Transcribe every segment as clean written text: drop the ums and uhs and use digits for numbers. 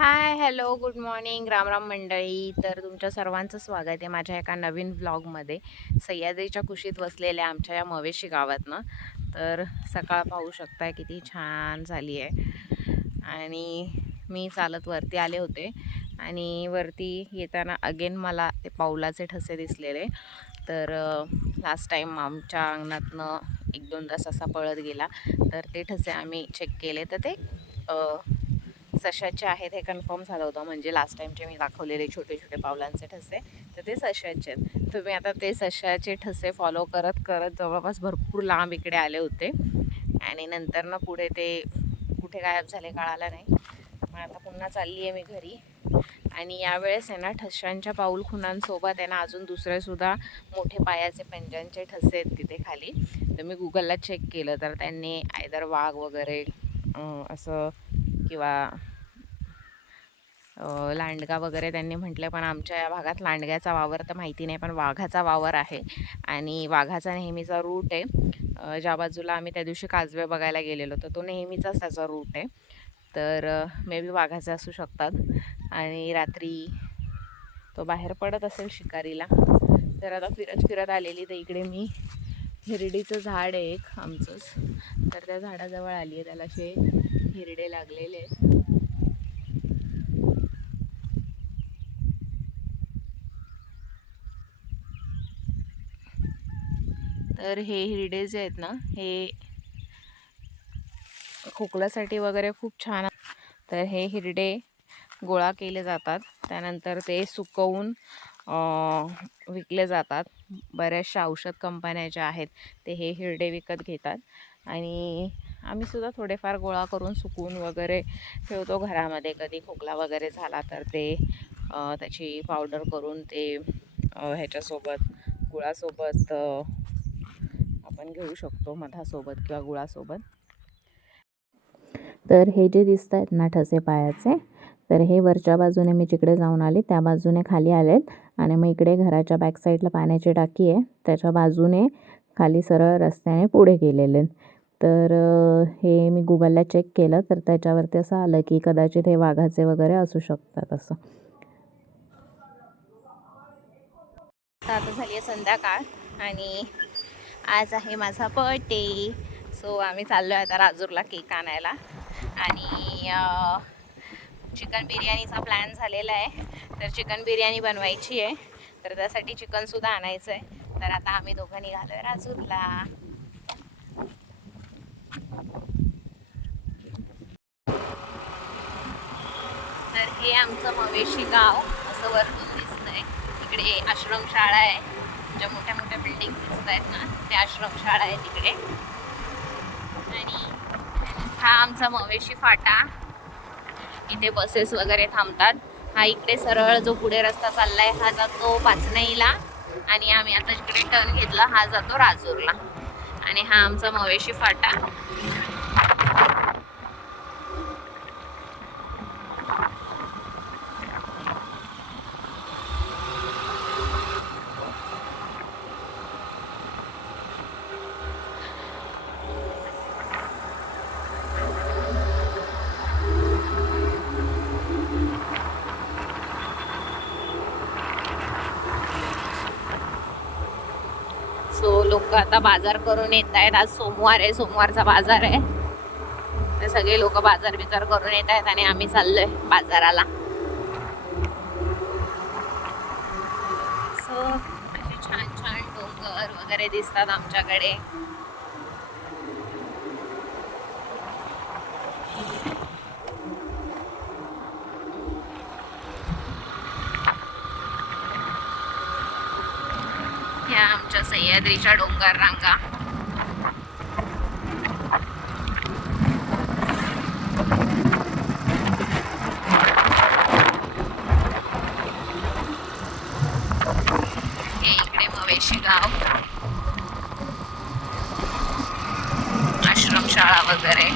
हाय, hello, good morning, Ram Ram मंडळी. तर तुमच्या सर्वांचं स्वागत आहे माझ्या एका नवीन व्लॉगमध्ये. सह्याद्रीच्या कुशीत वसलेल्या आमच्या या मवेशी गावातनं. तर सकाळ पाहू शकताय किती छान झाली आहे. आणि मी चालत वरती आले होते आणि वरती येताना अगेन मला ते पाऊलाचे ठसे दिसलेले. तर लास्ट टाईम आमच्या अंगणातनं एक दोन तास असा पळत गेला. तर ते ठसे आम्ही चेक केले तर ते सशाचे आहेत हे कन्फर्म झालं होतं. म्हणजे लास्ट टाईमचे मी दाखवलेले छोटे छोटे पावलांचे ठसे तर ते सशाचे आहेत. तर मी आता ते सशाचे ठसे फॉलो करत करत जवळपास भरपूर लांब इकडे आले होते आणि नंतर ना पुढे ते कुठे गायब झाले कळालं नाही. मग आता पुन्हा चालली आहे मी घरी. आणि यावेळेस आहे ना ठशांच्या पाऊल खुणांसोबत आहे ना अजून दुसरेसुद्धा मोठे पायाचे पंजांचे ठसे आहेत तिथे खाली. तर मी गुगलला चेक केलं तर त्यांनी आयदर वाघ वगैरे असं किंवा लांडगा वगैरे त्यांनी म्हटलं. पण आमच्या या भागात लांडग्याचा वावर तर माहिती नाही, पण वाघाचा वावर आहे आणि वाघाचा नेहमीचा रूट आहे. ज्या बाजूला आम्ही त्या दिवशी काजवे बघायला गेलेलो तर तो नेहमीचाच त्याचा रूट आहे. तर मे बी वाघाचे असू शकतात आणि रात्री तो बाहेर पडत असेल शिकारीला. तर आता फिरत फिरत आलेली तर इकडे मी हिरडीचं झाड आहे एक आमचंच. तर त्या झाडाजवळ आली आहे. त्याला असे हिरडे लागलेले आहेत. तर हे हिरडे जे आहेत ना हे खोकल्यासाठी वगैरे खूप छान. तर हे हिरडे गोळा केले जातात, त्यानंतर ते सुकवून विकले जातात. बऱ्याचशा औषध कंपन्या ज्या आहेत ते हे हिरडे विकत घेतात आणि आम्ही सुद्धा थोडेफार गोळा करून सुकवून वगैरे ठेवतो घरामध्ये. कधी खोकला वगैरे झाला तर ते त्याची पावडर करून ते ह्याच्यासोबत गुळासोबत आपण घेऊ शकतो, मधासोबत किंवा गुळासोबत. तर हे जे दिसत आहेत ना ठसे पायाचे, तर हे वरच्या बाजूने मी जिकडे जाऊन आले त्या बाजूने खाली आलेत आणि मग इकडे घराच्या बॅक साईडला पाण्याची टाकी आहे त्याच्या बाजूने खाली सरळ रस्त्याने पुढे गेलेले. तर हे मी गुगलला चेक केलं तर त्याच्यावरती असं आलं की कदाचित हे वाघाचे वगैरे असू शकतात असं. आता झाली आहे संध्याकाळ आणि आज आहे माझा बर्थडे. सो आम्ही चाललो आहे आता राजूरला केक आणायला आणि चिकन बिर्याणीचा प्लॅन झालेला आहे. तर चिकन बिर्याणी बनवायची आहे तर त्यासाठी चिकनसुद्धा आणायचं आहे. तर आता आम्ही दोघं निघालो आहे राजूरला. तर हे आमचं मवेशी गाव असं वरतून दिसतंय. इकडे आश्रमशाळा आहे, ज्या मोठ्या मोठ्या बिल्डिंग दिसत आहेत ना त्या आश्रमशाळा आहे तिकडे. आणि हा आमचा मवेशी फाटा, इथे बसेस वगैरे थांबतात. हा इकडे सरळ जो पुढे रस्ता चाललाय हा जातो पाचनईला आणि आम्ही आता इकडे टर्न घेतला हा जातो राजूरला. आणि हा आमचा मवेशी फाटा. सो लोक आता बाजार करून येत आहेत. आज सोमवार आहे, सोमवारचा बाजार आहे. तर सगळे लोक बाजार बिजार करून येत आहेत आणि आम्ही चाललोय बाजाराला. सो असे छान छान डोंगर वगैरे दिसतात आमच्याकडे. ह्या आमच्या सह्याद्रीच्या डोंगर रांगा. हे इकडे मवेशी गाव, आश्रमशाळा वगैरे.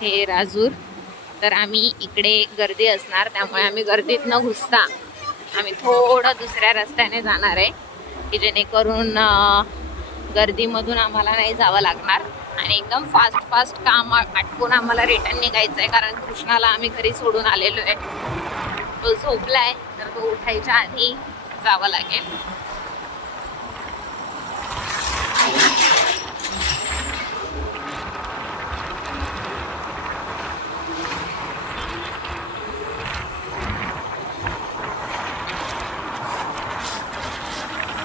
हे राजूर. तर आम्ही इकडे गर्दी असणार, त्यामुळे आम्ही गर्दीत न घुसता आम्ही थोडं दुसऱ्या रस्त्याने जाणार आहे, की जेणेकरून गर्दीमधून आम्हाला नाही जावं लागणार आणि एकदम फास्ट काम आटपून आम्हाला रिटर्न निघायचं आहे. कारण कृष्णाला आम्ही घरी सोडून आलेलो आहे, तो झोपलाय, तर तो उठायच्या आधी जावं लागेल.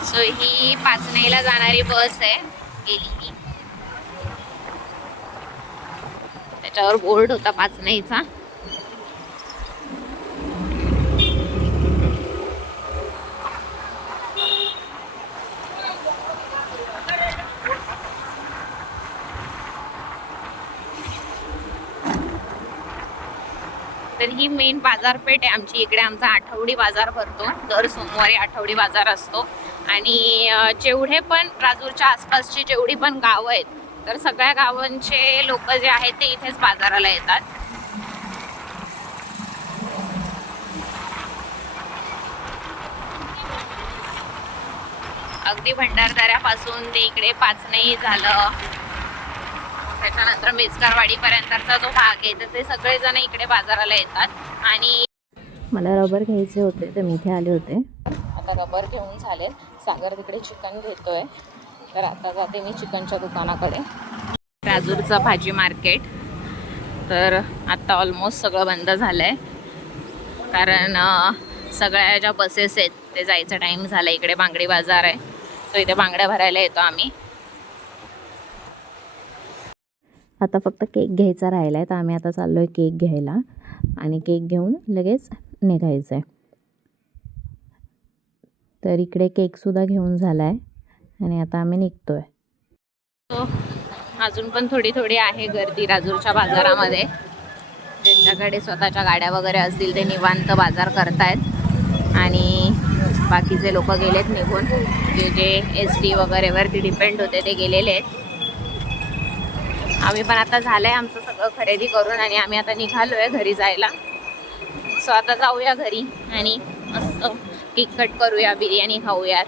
सो ही पाचनेला जाणारी बस आहे, गेली ही. त्याच्यावर बोर्ड होता पाचनेचा. तर ही मेन बाजारपेठ आहे आमची. इकडे आमचा आठवडी बाजार भरतो, दर सोमवारी आठवडी बाजार असतो. आणि जेवढे पण राजूरच्या आसपासची जेवढी पण गावं आहेत, तर सगळ्या गावांचे लोक जे आहेत ते इथेच बाजाराला येतात. अगदी भंडारदऱ्यापासून ते इकडे पाचनई झालं, त्याच्यानंतर मेस्करवाडीपर्यंतचा जो भाग आहे, तर ते सगळेजण इकडे बाजाराला येतात. आणि मला रबर घ्यायचे होते, तर मी इथे आले होते. आता रबर घेऊन झाले. सागर तिकडे चिकन घेतोय, तर आता जाते मी चिकनच्या दुकानाकडे. राजूरचं भाजी मार्केट तर आता ऑलमोस्ट सगळं बंद झालं आहे, कारण सगळ्या ज्या बसेस आहेत ते जायचा टाईम झाला. इकडे बांगडी बाजार आहे, तो इथे बांगड्या भरायला येतो आम्ही. आता फक्त केक घ्यायचा राहिला आहे, तर आम्ही आता चाललो आहे केक घ्यायला आणि केक घेऊन लगेच निघायचं आहे. तर इकडे केकसुद्धा घेऊन झाला आहे आणि आता आम्ही निघतो आहे. तो अजून पण थोडी आहे गर्दी राजूरच्या बाजारामध्ये. ज्यांच्याकडे स्वतःच्या गाड्या वगैरे असतील ते निवांत बाजार करतायत आणि बाकीचे लोक गेलेत निघून. जे SD वगैरेवरती डिपेंड होते ते गेलेले आहेत. आम्ही पण आता झालं आहे आमचं सगळं खरेदी करून आणि आम्ही आता निघालो आहे घरी जायला. सो आता जाऊया घरी आणि मस्त केक कट करूया, बिर्याणी खाऊयात.